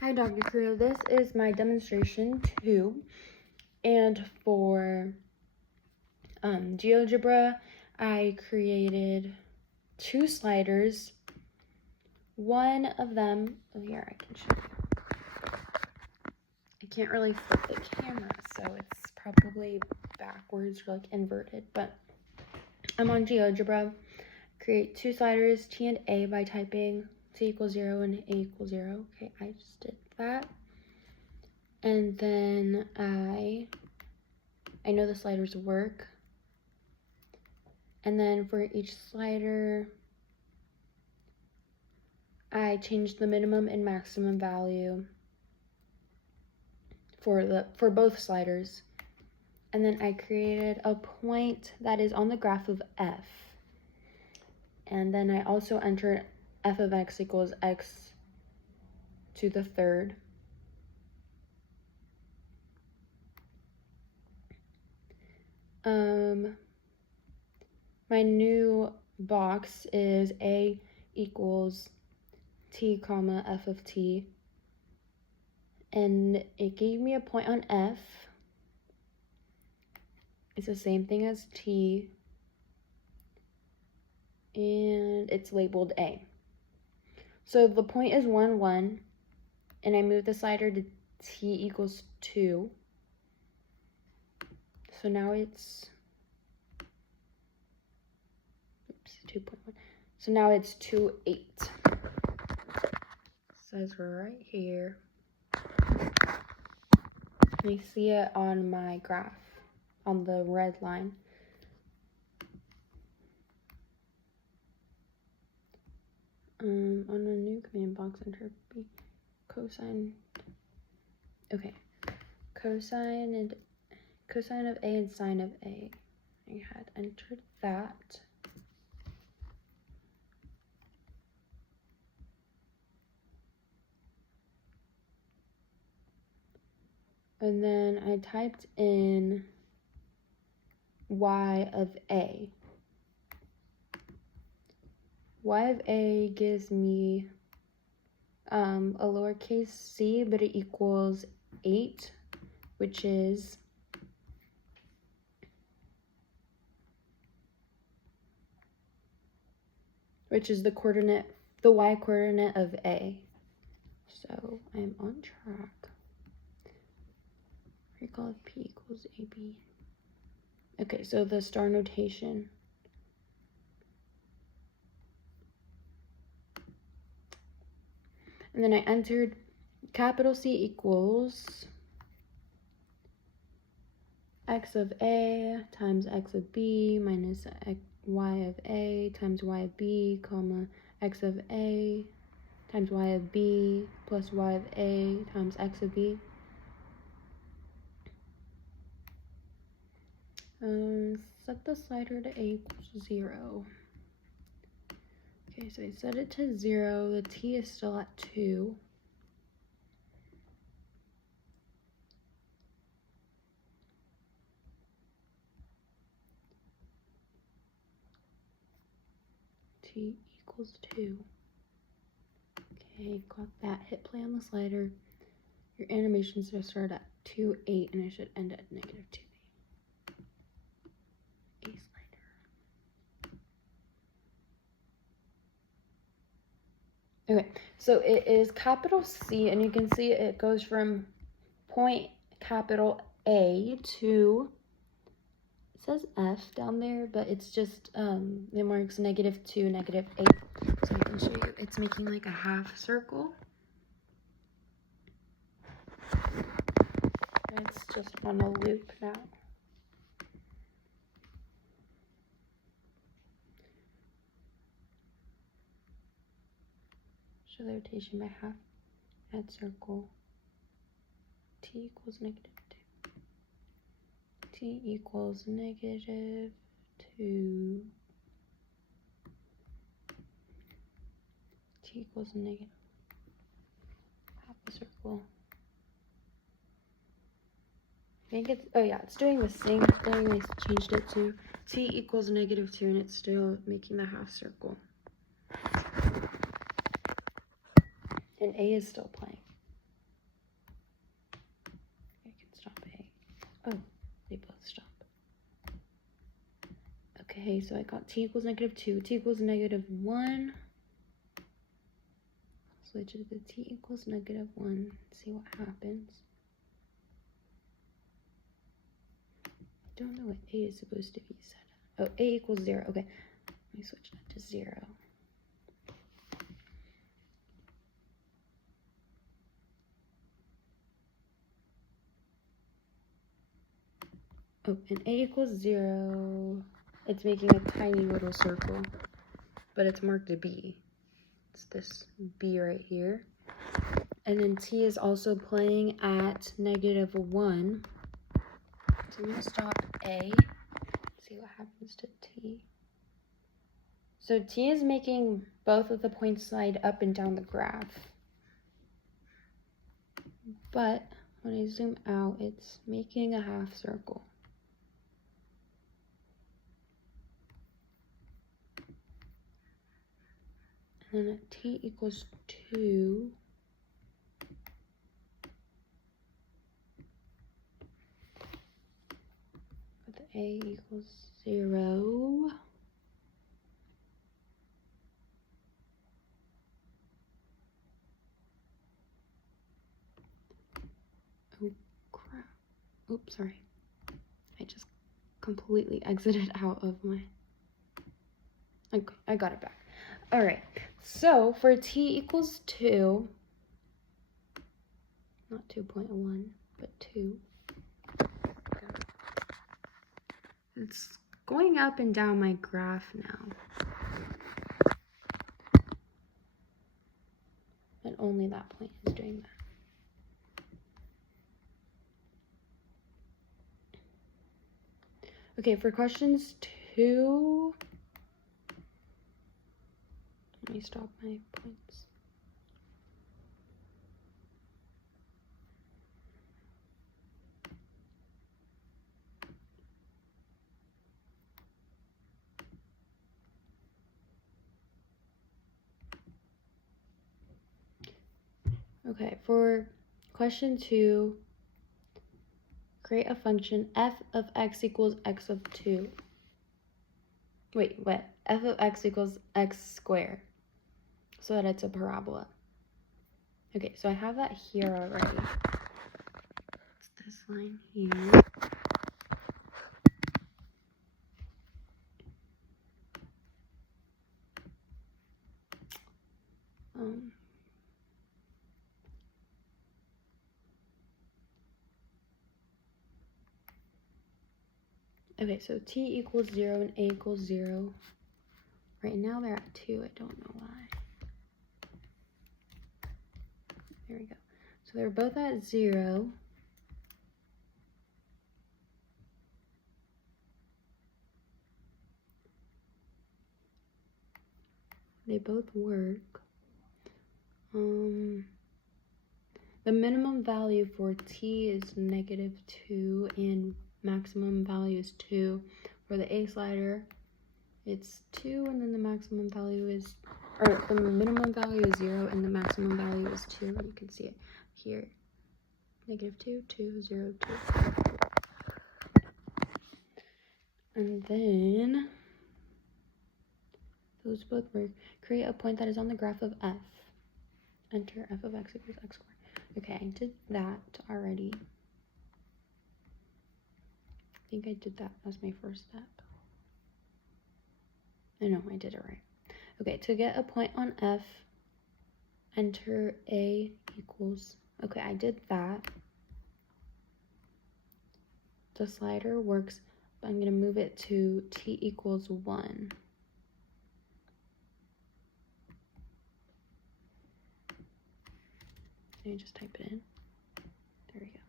Hi, Dr. Crew. This is my demonstration 2, and for GeoGebra, I created 2 sliders. One of them, oh here, I can show you. I can't really flip the camera, so it's probably backwards or like inverted, but I'm on GeoGebra. Create 2 sliders, T and A, by typing T equals 0 and A equals 0. Okay, I just did that. And then I know the sliders work. And then for each slider, I changed the minimum and maximum value for both sliders. And then I created a point that is on the graph of f. And then I also entered f of x equals x to the third. My new box is a equals t comma f of t, and it gave me a point on f. It's the same thing as t, and it's labeled a. So the point is 1, 1, and I moved the slider to t equals 2. So now it's 2.1. So now it's 2, 8. Says right here. You see it on my graph, on the red line. On a new command box, enter B cosine. Okay, cosine of A and sine of A. I had entered that. And then I typed in y of A. Y of A gives me a lowercase c, but it equals 8, which is the coordinate, the y coordinate of A. So I'm on track. Recall if P equals AB. Okay, so the star notation. And then I entered capital C equals x of A times x of B minus y of A times y of B, comma, x of A times y of B plus y of A times x of B. Set the slider to A equals 0. Okay, so I set it to 0. The t is still at 2. T equals 2. Okay, got that. Hit play on the slider. Your animation's gonna start at 2, 8, and it should end at negative 2. A slider. Okay, so it is capital C, and you can see it goes from point capital A to, it says F down there, but it's just, it marks negative 2, negative 8. So I can show you, it's making like a half circle. And it's just on a loop now. Show the rotation by half, add circle, t equals negative 2. T equals negative 2. T equals negative half a circle. I think it's, oh yeah, it's doing the same thing. I changed it to t equals negative 2, and it's still making the half circle. And A is still playing. Oh, they both stop. Okay, so I got t equals -2, t equals -1. Switch it to t equals -1, see what happens. I don't know what a is supposed to be set at. Oh, a equals 0. Okay, let me switch that to 0. Oh, and a equals 0. It's making a tiny little circle, but it's marked a B. It's this B right here. And then t is also playing at -1. So I'm going to stop A, see what happens to t. So t is making both of the points slide up and down the graph. But when I zoom out, it's making a half circle. And then at t equals 2, with a equals 0, oh crap, oops, sorry, I just completely exited out of my, okay, I got it back. All right, so for t equals 2, not 2.1, but 2, it's going up and down my graph now. And only that point is doing that. Okay, for questions 2, let me stop my points. Okay, for question 2, create a function f of x equals x of 2. Wait, what? F of x equals x squared, so that it's a parabola. Okay, so I have that here already. It's this line here. Okay, so t equals 0 and a equals 0. Right now they're at 2. I don't know why. There we go. So they're both at 0. They both work. The minimum value for t is -2 and maximum value is 2. For the a slider, it's 2 and then the maximum value is, or the minimum value is 0 and the maximum value is 2. You can see it here. -2, 2, 0, 2. And then those both work. Create a point that is on the graph of f. Enter f of x equals x squared. Okay, I did that already. I think I did that as my first step. I know, I did it right. Okay, to get a point on f, enter a equals, okay, I did that. The slider works, but I'm going to move it to t equals 1. Let me just type it in. There we go.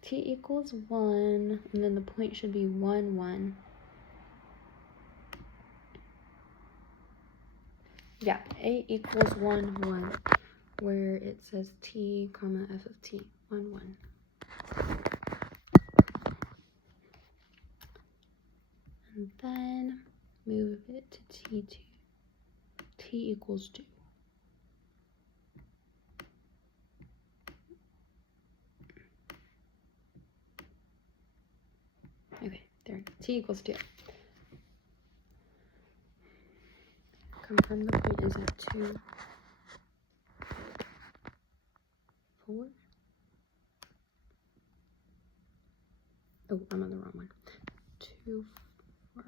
T equals 1, and then the point should be 1, 1. Yeah, a equals 1, 1, where it says t, comma, f of t, 1, 1. And then move it to t2, t equals 2. There, t equals 2. Confirm the point is at 2, 4. Oh, I'm on the wrong one. 2, 4.